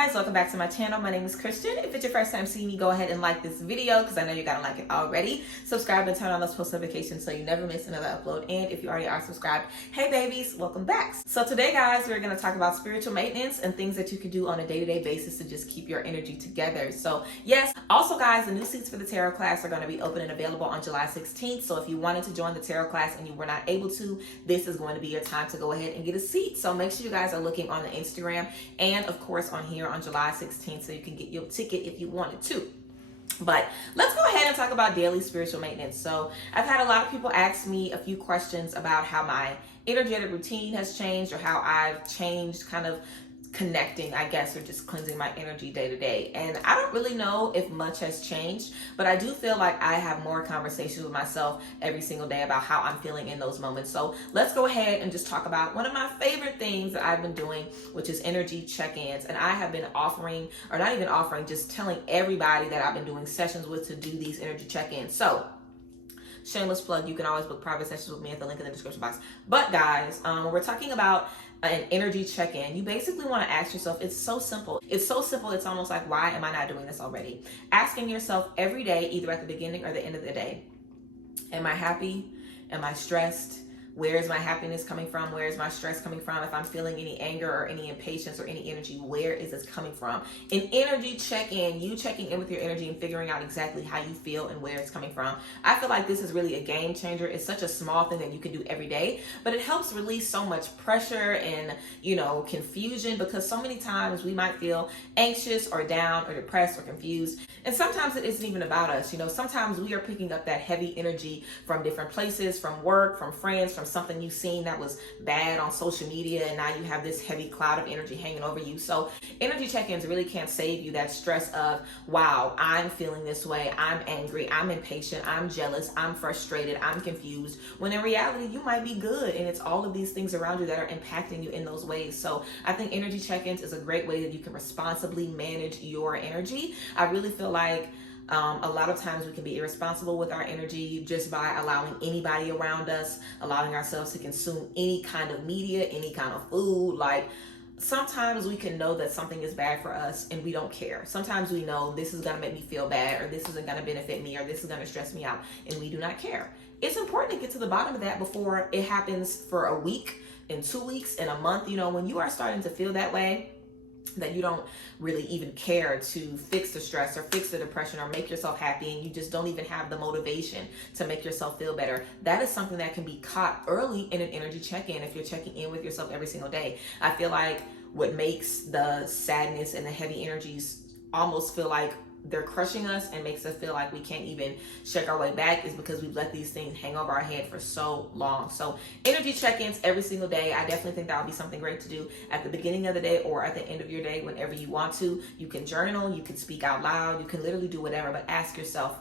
guys, welcome back to my channel. My name is Christian. If it's your first time seeing me, go ahead and like this video because I know you're gonna like it already. Subscribe and turn on those post notifications so you never miss another upload. And if you already are subscribed, hey babies, welcome back. So today guys, we're gonna talk about spiritual maintenance and things that you can do on a day-to-day basis to just keep your energy together. So yes, also guys, the new seats for the tarot class are gonna be open and available on July 16th. So if you wanted to join the tarot class and you were not able to, this is going to be your time to go ahead and get a seat. So make sure you guys are looking on the Instagram and of course on here on July 16th so you can get your ticket if you wanted to. But let's go ahead and talk about daily spiritual maintenance. So I've had a lot of people ask me a few questions about how my energetic routine has changed or how I've changed kind of connecting, I guess, or just cleansing my energy day to day. And I don't really know if much has changed, but I do feel like I have more conversations with myself every single day about how I'm feeling in those moments. So let's go ahead and just talk about one of my favorite things that I've been doing, which is energy check-ins. And I have been offering, or not even offering, just telling everybody that I've been doing sessions with to do these energy check-ins. So shameless plug, you can always book private sessions with me at the link in the description box. But guys, we're talking about an energy check-in. You basically want to ask yourself, it's so simple. It's so simple, it's almost like, why am I not doing this already? Asking yourself every day, either at the beginning or the end of the day, am I happy? Am I stressed? Where is my happiness coming from? Where is my stress coming from? If I'm feeling any anger or any impatience or any energy, where is this coming from? An energy check-in, you checking in with your energy and figuring out exactly how you feel and where it's coming from. I feel like this is really a game changer. It's such a small thing that you can do every day, but it helps release so much pressure and, confusion, because so many times we might feel anxious or down or depressed or confused. And sometimes it isn't even about us. Sometimes we are picking up that heavy energy from different places, from work, from friends, from something you've seen that was bad on social media, and now you have this heavy cloud of energy hanging over you. So energy check-ins really can't save you that stress of, wow, I'm feeling this way, I'm angry, I'm impatient, I'm jealous, I'm frustrated, I'm confused, when in reality you might be good, and it's all of these things around you that are impacting you in those ways. So I think energy check-ins is a great way that you can responsibly manage your energy. I really feel like a lot of times we can be irresponsible with our energy just by allowing anybody around us, allowing ourselves to consume any kind of media, any kind of food. Like sometimes we can know that something is bad for us and we don't care. Sometimes we know this is going to make me feel bad, or this isn't going to benefit me, or this is going to stress me out, and we do not care. It's important to get to the bottom of that before it happens for a week, in 2 weeks, in a month. When you are starting to feel that way, that you don't really even care to fix the stress or fix the depression or make yourself happy, and you just don't even have the motivation to make yourself feel better, that is something that can be caught early in an energy check-in if you're checking in with yourself every single day. I feel like what makes the sadness and the heavy energies almost feel like they're crushing us and makes us feel like we can't even shake our way back is because we've let these things hang over our head for so long. So energy check-ins every single day. I definitely think that would be something great to do at the beginning of the day or at the end of your day, whenever you want to. You can journal, you can speak out loud, you can literally do whatever, but ask yourself,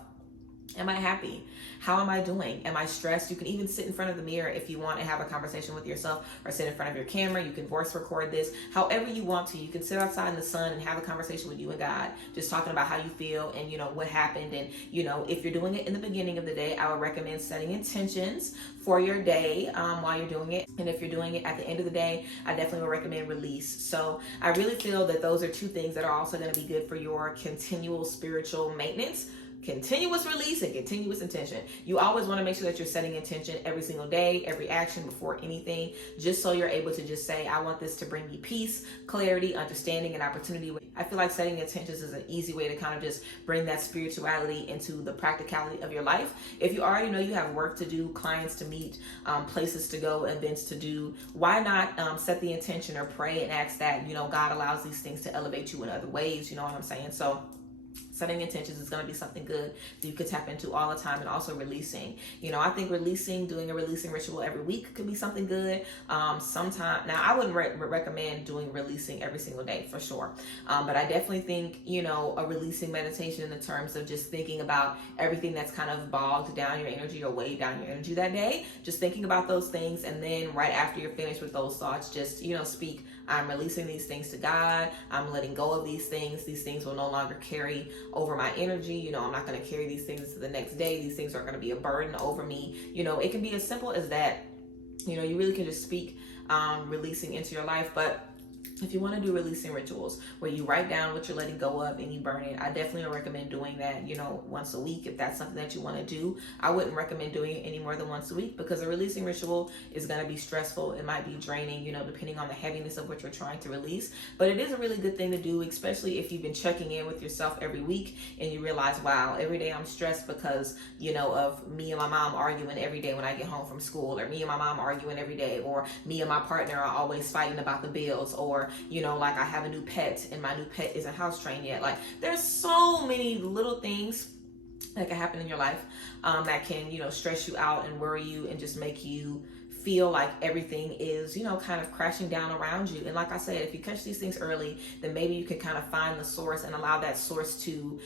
am I happy? How am I doing? Am I stressed? You can even sit in front of the mirror if you want to have a conversation with yourself, or sit in front of your camera. You can voice record this however you want to. You can sit outside in the sun and have a conversation with you and God, just talking about how you feel and what happened. And if you're doing it in the beginning of the day, I would recommend setting intentions for your day while you're doing it. And if you're doing it at the end of the day, I definitely would recommend release. So I really feel that those are two things that are also going to be good for your continual spiritual maintenance. Continuous release and continuous intention. You always want to make sure that you're setting intention every single day, every action, before anything, just so you're able to just say, I want this to bring me peace, clarity, understanding, and opportunity. I feel like setting intentions is an easy way to kind of just bring that spirituality into the practicality of your life. If you already know you have work to do, clients to meet, places to go, events to do, why not set the intention or pray and ask that, God allows these things to elevate you in other ways, you know what I'm saying? So setting intentions is going to be something good that you could tap into all the time. And also releasing. I think doing a releasing ritual every week could be something good. Sometime now, I wouldn't recommend doing releasing every single day for sure. But I definitely think, a releasing meditation in the terms of just thinking about everything that's kind of bogged down your energy or weighed down your energy that day. Just thinking about those things. And then right after you're finished with those thoughts, just, speak, I'm releasing these things to God. I'm letting go of these things. These things will no longer carry over my energy. I'm not going to carry these things to the next day. These things aren't going to be a burden over me. It can be as simple as that. You really can just speak releasing into your life. But if you want to do releasing rituals where you write down what you're letting go of and you burn it, I definitely recommend doing that, once a week if that's something that you want to do. I wouldn't recommend doing it any more than once a week because a releasing ritual is going to be stressful. It might be draining, depending on the heaviness of what you're trying to release. But it is a really good thing to do, especially if you've been checking in with yourself every week and you realize, wow, every day I'm stressed because, of me and my mom arguing every day when I get home from school, or me and my mom arguing every day, or me and my partner are always fighting about the bills, or like I have a new pet and my new pet isn't house trained yet. Like there's so many little things that can happen in your life that can, stress you out and worry you and just make you feel like everything is, kind of crashing down around you. And like I said, if you catch these things early, then maybe you can kind of find the source and allow that source to,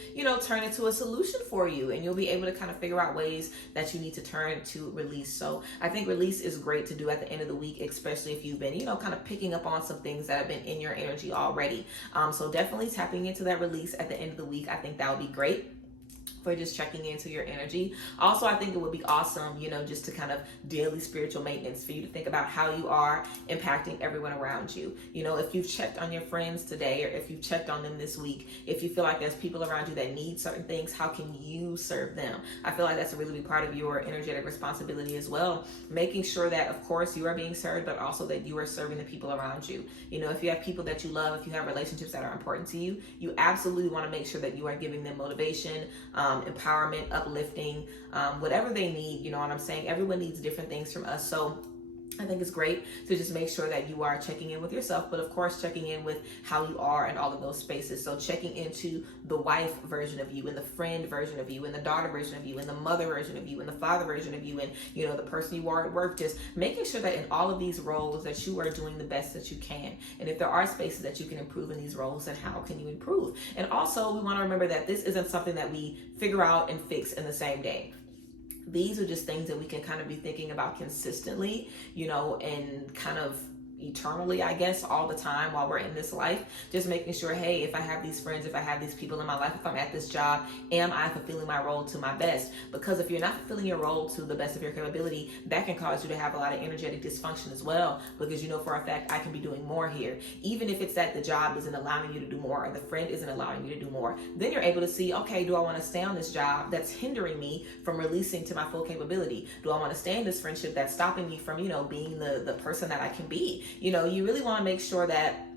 turn into a solution for you. And you'll be able to kind of figure out ways that you need to turn to release. So I think release is great to do at the end of the week, especially if you've been, kind of picking up on some things that have been in your energy already. So definitely tapping into that release at the end of the week. I think that would be great for just checking into your energy. Also, I think it would be awesome, just to kind of daily spiritual maintenance for you to think about how you are impacting everyone around you. If you've checked on your friends today, or if you've checked on them this week, if you feel like there's people around you that need certain things, how can you serve them? I feel like that's a really big part of your energetic responsibility as well. Making sure that, of course, you are being served, but also that you are serving the people around you. If you have people that you love, if you have relationships that are important to you, you absolutely want to make sure that you are giving them motivation, empowerment, uplifting, whatever they need. You know what I'm saying? Everyone needs different things from us. So I think it's great to just make sure that you are checking in with yourself, but of course checking in with how you are in all of those spaces. So checking into the wife version of you, and the friend version of you, and the daughter version of you, and the mother version of you, and the father version of you, and the person you are at work. Just making sure that in all of these roles that you are doing the best that you can. And if there are spaces that you can improve in these roles, then how can you improve? And also we want to remember that this isn't something that we figure out and fix in the same day. These are just things that we can kind of be thinking about consistently, and kind of eternally, I guess, all the time while we're in this life. Just making sure, hey, if I have these friends, if I have these people in my life, if I'm at this job, am I fulfilling my role to my best? Because if you're not fulfilling your role to the best of your capability, that can cause you to have a lot of energetic dysfunction as well, because for a fact I can be doing more here. Even if it's that the job isn't allowing you to do more, or the friend isn't allowing you to do more, then you're able to see, okay, do I want to stay on this job that's hindering me from releasing to my full capability? Do I want to stay in this friendship that's stopping me from, being the person that I can be? You really want to make sure that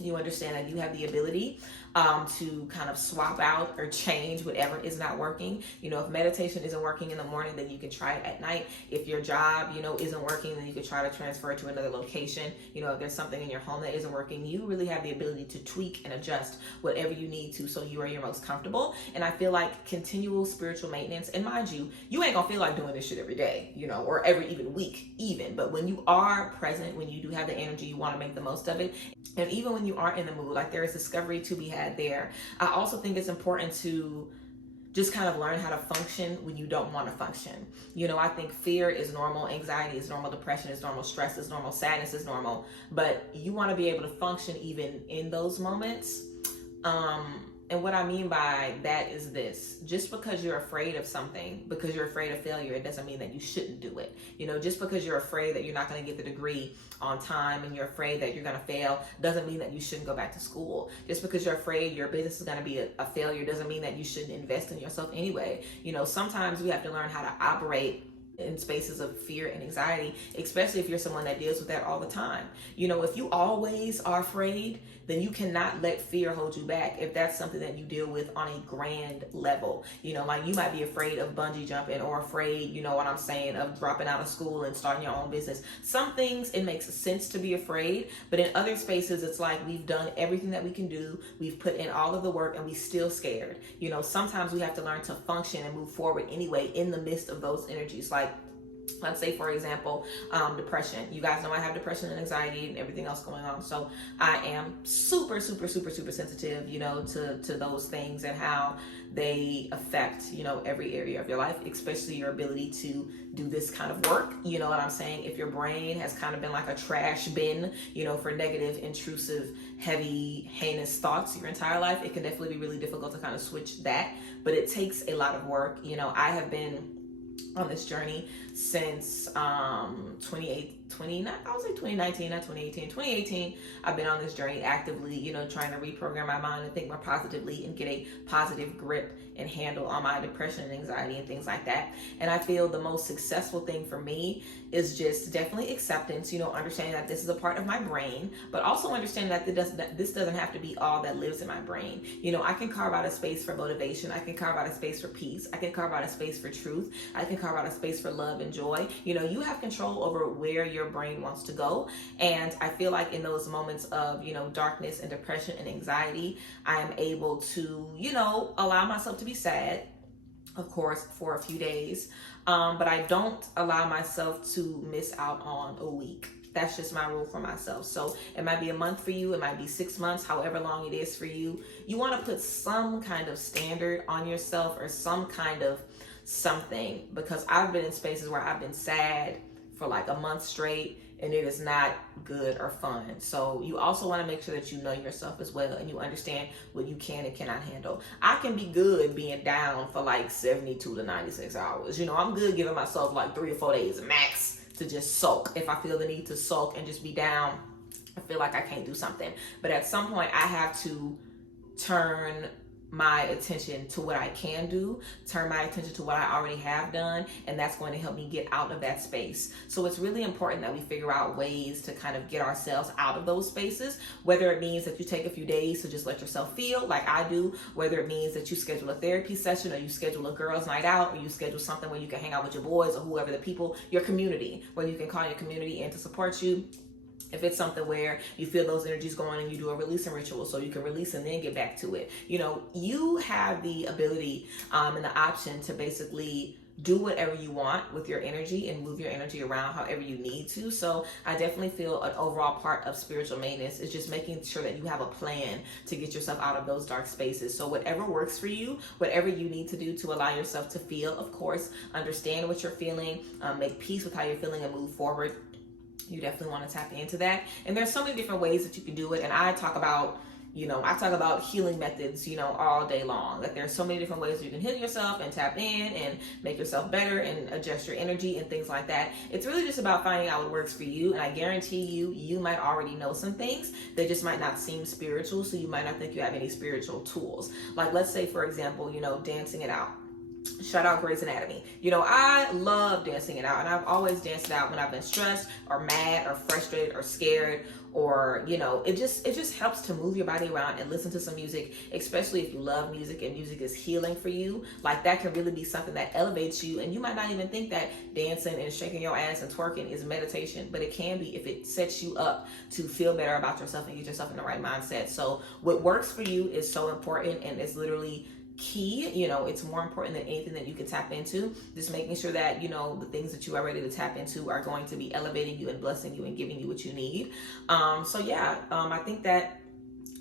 you understand that you have the ability to kind of swap out or change whatever is not working. If meditation isn't working in the morning, then you can try it at night. If your job, isn't working, then you could try to transfer it to another location. If there's something in your home that isn't working, you really have the ability to tweak and adjust whatever you need to so you are your most comfortable. And I feel like continual spiritual maintenance, and mind you, you ain't gonna feel like doing this shit every day, or every even week even. But when you are present, when you do have the energy, you want to make the most of it. And even when you aren't in the mood, like there is discovery to be had there. I also think it's important to just kind of learn how to function when you don't want to function. I think fear is normal, anxiety is normal, depression is normal, stress is normal, sadness is normal, but you want to be able to function even in those moments. And what I mean by that is this: just because you're afraid of something, because you're afraid of failure, it doesn't mean that you shouldn't do it. Just because you're afraid that you're not going to get the degree on time and you're afraid that you're going to fail, doesn't mean that you shouldn't go back to school. Just because you're afraid your business is going to be a failure, doesn't mean that you shouldn't invest in yourself anyway. Sometimes we have to learn how to operate in spaces of fear and anxiety, especially if you're someone that deals with that all the time. If you always are afraid, then you cannot let fear hold you back if that's something that you deal with on a grand level. Like you might be afraid of bungee jumping, or afraid, of dropping out of school and starting your own business. Some things it makes sense to be afraid, but in other spaces it's like we've done everything that we can do, we've put in all of the work, and we still scared. Sometimes we have to learn to function and move forward anyway in the midst of those energies. Like, let's say, for example, depression. You guys know I have depression and anxiety and everything else going on. So I am super, super, super, super sensitive, to those things and how they affect, every area of your life, especially your ability to do this kind of work. You know what I'm saying? If your brain has kind of been like a trash bin, for negative, intrusive, heavy, heinous thoughts your entire life, it can definitely be really difficult to kind of switch that. But it takes a lot of work. I have been on this journey since 2018, I would say 2019, not 2018. 2018, I've been on this journey actively, you know, trying to reprogram my mind and think more positively and get a positive grip and handle on my depression and anxiety and things like that. And I feel the most successful thing for me is just definitely acceptance, you know, understanding that this is a part of my brain, but also understanding that this doesn't have to be all that lives in my brain. You know, I can carve out a space for motivation. I can carve out a space for peace. I can carve out a space for truth. I can carve out a space for love and joy. You know, you have control over where your brain wants to go. And I feel like in those moments of, you know, darkness and depression and anxiety, I am able to, you know, allow myself to be sad, of course, for a few days. But I don't allow myself to miss out on a week. That's just my rule for myself. So it might be a month for you. It might be 6 months, however long it is for you. You want to put some kind of standard on yourself or some kind of something, because I've been in spaces where I've been sad for like a month straight, and it is not good or fun. So you also want to make sure that you know yourself as well, and you understand what you can and cannot handle. I can be good being down for like 72 to 96 hours. You know, I'm good giving myself like 3 or 4 days max to just sulk. If I feel the need to sulk and just be down, I feel like I can't do something. But at some point I have to turn my attention to what I can do, turn my attention to what I already have done, and that's going to help me get out of that space. So it's really important that we figure out ways to kind of get ourselves out of those spaces, whether it means that you take a few days to just let yourself feel like I do, whether it means that you schedule a therapy session, or you schedule a girls' night out, or you schedule something where you can hang out with your boys or whoever the people, your community, where you can call your community in to support you. If it's something where you feel those energies going and you do a releasing ritual so you can release and then get back to it. You know, you have the ability and the option to basically do whatever you want with your energy and move your energy around however you need to. So I definitely feel an overall part of spiritual maintenance is just making sure that you have a plan to get yourself out of those dark spaces. So whatever works for you, whatever you need to do to allow yourself to feel, of course, understand what you're feeling, make peace with how you're feeling and move forward. You definitely want to tap into that. And there's so many different ways that you can do it. And I talk about healing methods, you know, all day long. Like there's so many different ways you can heal yourself and tap in and make yourself better and adjust your energy and things like that. It's really just about finding out what works for you. And I guarantee you might already know some things. They just might not seem spiritual. So you might not think you have any spiritual tools. Like let's say, for example, you know, dancing it out. Shout out Grey's Anatomy. You know, I love dancing it out, and I've always danced it out when I've been stressed or mad or frustrated or scared, or, you know, it just helps to move your body around and listen to some music, especially if you love music and music is healing for you. Like that can really be something that elevates you, and you might not even think that dancing and shaking your ass and twerking is meditation, but it can be if it sets you up to feel better about yourself and get yourself in the right mindset. So what works for you is so important, and it's literally key. You know, it's more important than anything that you can tap into. Just making sure that, you know, the things that you are ready to tap into are going to be elevating you and blessing you and giving you what you need. I think that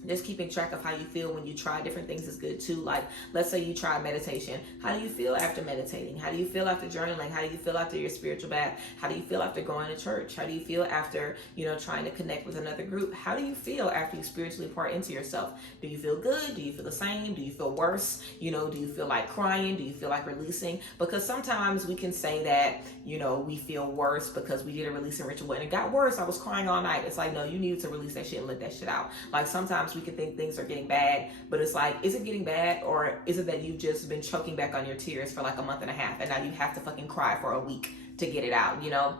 just keeping track of how you feel when you try different things is good too. Like, let's say you try meditation. How do you feel after meditating? How do you feel after journaling? How do you feel after your spiritual bath? How do you feel after going to church? How do you feel after, you know, trying to connect with another group? How do you feel after you spiritually pour into yourself? Do you feel good? Do you feel the same? Do you feel worse? You know, do you feel like crying? Do you feel like releasing? Because sometimes we can say that, you know, we feel worse because we did a releasing ritual and it got worse. I was crying all night. It's like, no, you needed to release that shit and let that shit out. Like sometimes we can think things are getting bad, but it's like, is it getting bad, or is it that you've just been choking back on your tears for like a month and a half and now you have to fucking cry for a week to get it out? You know,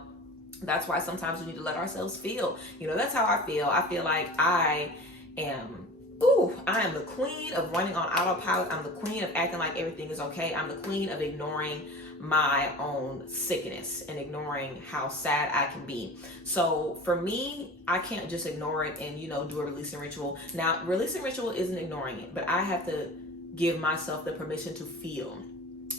that's why sometimes we need to let ourselves feel. You know, that's how I feel. I feel like I am the queen of running on autopilot. I'm the queen of acting like everything is okay. I'm the queen of ignoring my own sickness and ignoring how sad I can be. So for me, I can't just ignore it and, you know, do a releasing ritual. Now, releasing ritual isn't ignoring it, but I have to give myself the permission to feel.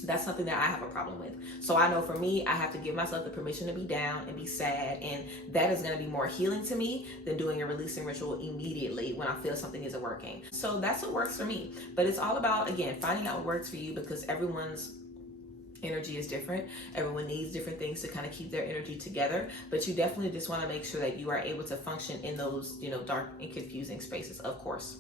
That's something that I have a problem with. So I know for me, I have to give myself the permission to be down and be sad. And that is going to be more healing to me than doing a releasing ritual immediately when I feel something isn't working. So that's what works for me. But it's all about, again, finding out what works for you, because everyone's energy is different. Everyone needs different things to kind of keep their energy together, but you definitely just want to make sure that you are able to function in those, you know, dark and confusing spaces, of course.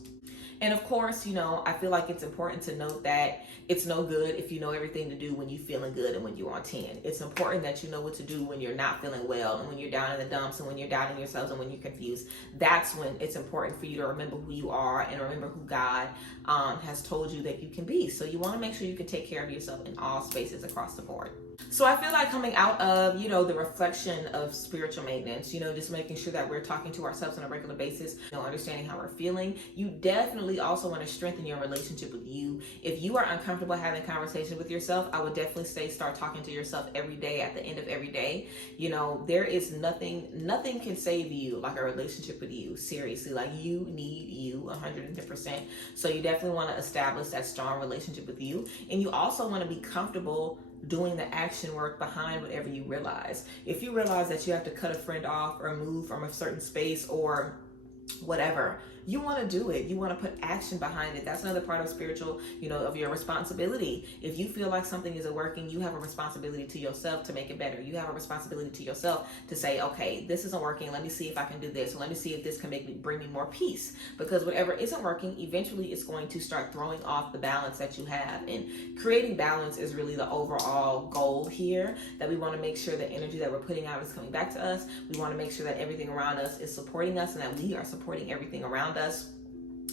And of course, you know, I feel like it's important to note that it's no good if you know everything to do when you're feeling good and when you're on 10. It's important that you know what to do when you're not feeling well and when you're down in the dumps and when you're doubting yourselves and when you're confused. That's when it's important for you to remember who you are and remember who God has told you that you can be. So you want to make sure you can take care of yourself in all spaces across the board. So I feel like coming out of, you know, the reflection of spiritual maintenance, you know, just making sure that we're talking to ourselves on a regular basis, you know, understanding how we're feeling. You definitely also want to strengthen your relationship with you. If you are uncomfortable having conversation with yourself, I would definitely say start talking to yourself every day at the end of every day. You know, there is nothing can save you like a relationship with you. Seriously, like you need you 110%. So you definitely want to establish that strong relationship with you. And you also want to be comfortable doing the action work behind whatever you realize. If you realize that you have to cut a friend off or move from a certain space or whatever, you want to do it. You want to put action behind it. That's another part of spiritual, you know, of your responsibility. If you feel like something isn't working, you have a responsibility to yourself to make it better. You have a responsibility to yourself to say, okay, this isn't working. Let me see if I can do this. Or let me see if this can bring me more peace. Because whatever isn't working, eventually it's going to start throwing off the balance that you have. And creating balance is really the overall goal here, that we want to make sure the energy that we're putting out is coming back to us. We want to make sure that everything around us is supporting us and that we are supporting everything around us.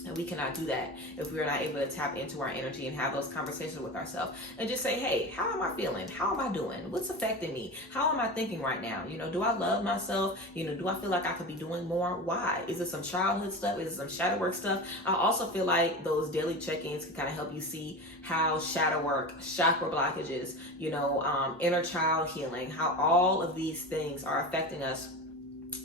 And we cannot do that if we are not able to tap into our energy and have those conversations with ourselves and just say, hey, how am I feeling? How am I doing? What's affecting me? How am I thinking right now? You know, do I love myself? You know, do I feel like I could be doing more? Why? Is it some childhood stuff? Is it some shadow work stuff? I also feel like those daily check-ins can kind of help you see how shadow work, chakra blockages, you know, inner child healing, how all of these things are affecting us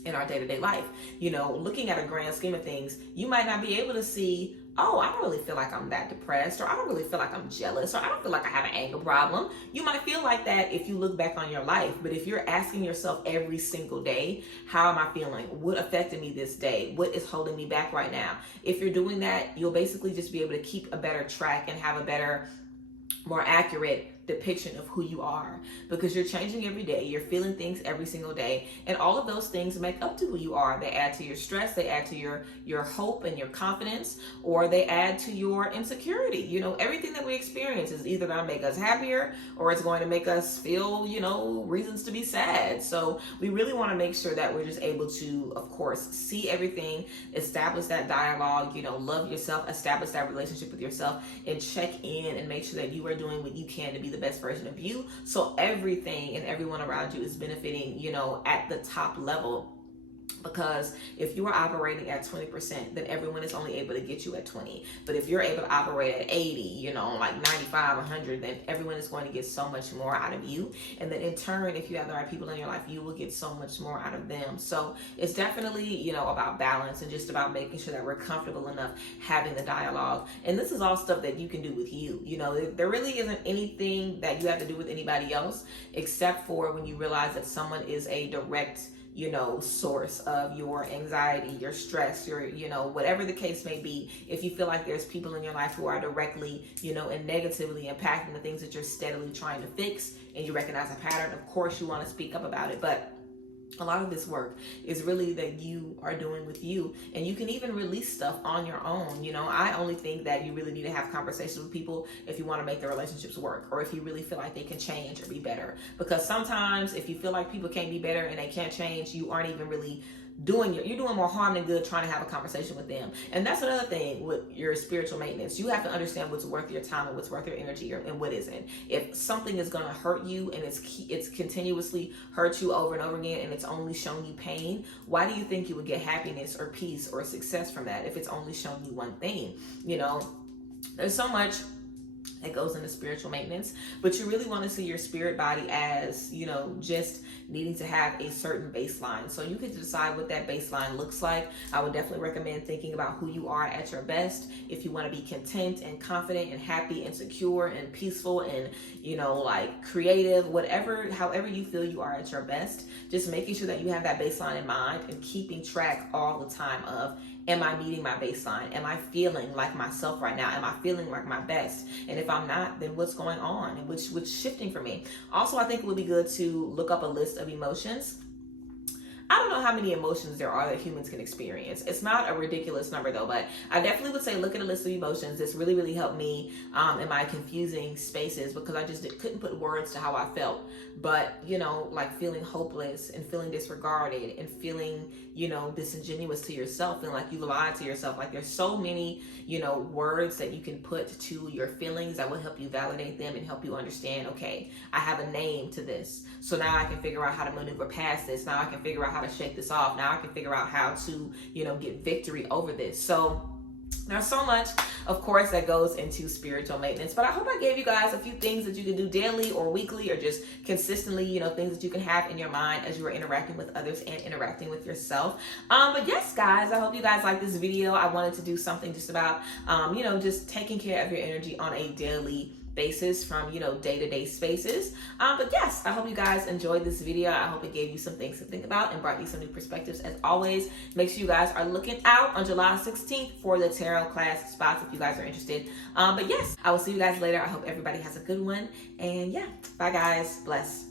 in our day-to-day life. You know, looking at a grand scheme of things, you might not be able to see, oh, I don't really feel like I'm that depressed, or I don't really feel like I'm jealous, or I don't feel like I have an anger problem. You might feel like that if you look back on your life, but if you're asking yourself every single day, how am I feeling? What affected me this day? What is holding me back right now? If you're doing that, you'll basically just be able to keep a better track and have a better, more accurate depiction of who you are, because you're changing every day. You're feeling things every single day, and all of those things make up to who you are. They add to your stress, they add to your hope and your confidence, or they add to your insecurity. You know, everything that we experience is either going to make us happier or it's going to make us feel, you know, reasons to be sad. So we really want to make sure that we're just able to, of course, see everything, establish that dialogue, you know, love yourself, establish that relationship with yourself, and check in and make sure that you are doing what you can to be the best version of you, so everything and everyone around you is benefiting, you know, at the top level. Because if you are operating at 20%, then everyone is only able to get you at 20. But if you're able to operate at 80, you know, like 95, 100, then everyone is going to get so much more out of you. And then in turn, if you have the right people in your life, you will get so much more out of them. So it's definitely, you know, about balance and just about making sure that we're comfortable enough having the dialogue. And this is all stuff that you can do with you. You know, there really isn't anything that you have to do with anybody else, except for when you realize that someone is a direct, you know, source of your anxiety, your stress, your, you know, whatever the case may be. If you feel like there's people in your life who are directly, you know, and negatively impacting the things that you're steadily trying to fix, and you recognize a pattern, of course you want to speak up about it. But a lot of this work is really that you are doing with you, and you can even release stuff on your own. You know, I only think that you really need to have conversations with people if you want to make the relationships work, or if you really feel like they can change or be better. Because sometimes if you feel like people can't be better and they can't change, you aren't even really you're doing more harm than good trying to have a conversation with them. And that's another thing with your spiritual maintenance. You have to understand what's worth your time and what's worth your energy and what isn't. If something is going to hurt you and it's continuously hurt you over and over again, and it's only shown you pain, why do you think you would get happiness or peace or success from that if it's only shown you one thing? You know, there's so much that goes into spiritual maintenance, but you really want to see your spirit body as, you know, just needing to have a certain baseline. So you can decide what that baseline looks like. I would definitely recommend thinking about who you are at your best. If you want to be content and confident and happy and secure and peaceful and, you know, like creative, however you feel you are at your best, just making sure that you have that baseline in mind and keeping track all the time of, am I meeting my baseline? Am I feeling like myself right now? Am I feeling like my best? And if I'm not, then what's going on? And what's shifting for me? Also, I think it would be good to look up a list of emotions. I don't know how many emotions there are that humans can experience. It's not a ridiculous number though, but I definitely would say look at a list of emotions. This really, really helped me in my confusing spaces, because I just couldn't put words to how I felt. But, you know, like feeling hopeless and feeling disregarded and feeling, you know, disingenuous to yourself and like you lied to yourself. Like there's so many, you know, words that you can put to your feelings that will help you validate them and help you understand, okay, I have a name to this. So now I can figure out how to maneuver past this. Now I can figure out how to shake this off. Now I can figure out how to, you know, get victory over this. So there's so much, of course, that goes into spiritual maintenance, but I hope I gave you guys a few things that you can do daily or weekly or just consistently, you know, things that you can have in your mind as you are interacting with others and interacting with yourself. But yes, guys, I hope you guys like this video. I wanted to do something just about, you know, just taking care of your energy on a daily basis from, you know, day-to-day spaces. But yes, I hope you guys enjoyed this video. I hope it gave you some things to think about and brought you some new perspectives. As always, make sure you guys are looking out on July 16th for the tarot class spots if you guys are interested. But yes, I will see you guys later. I hope everybody has a good one. And yeah, bye guys. Bless.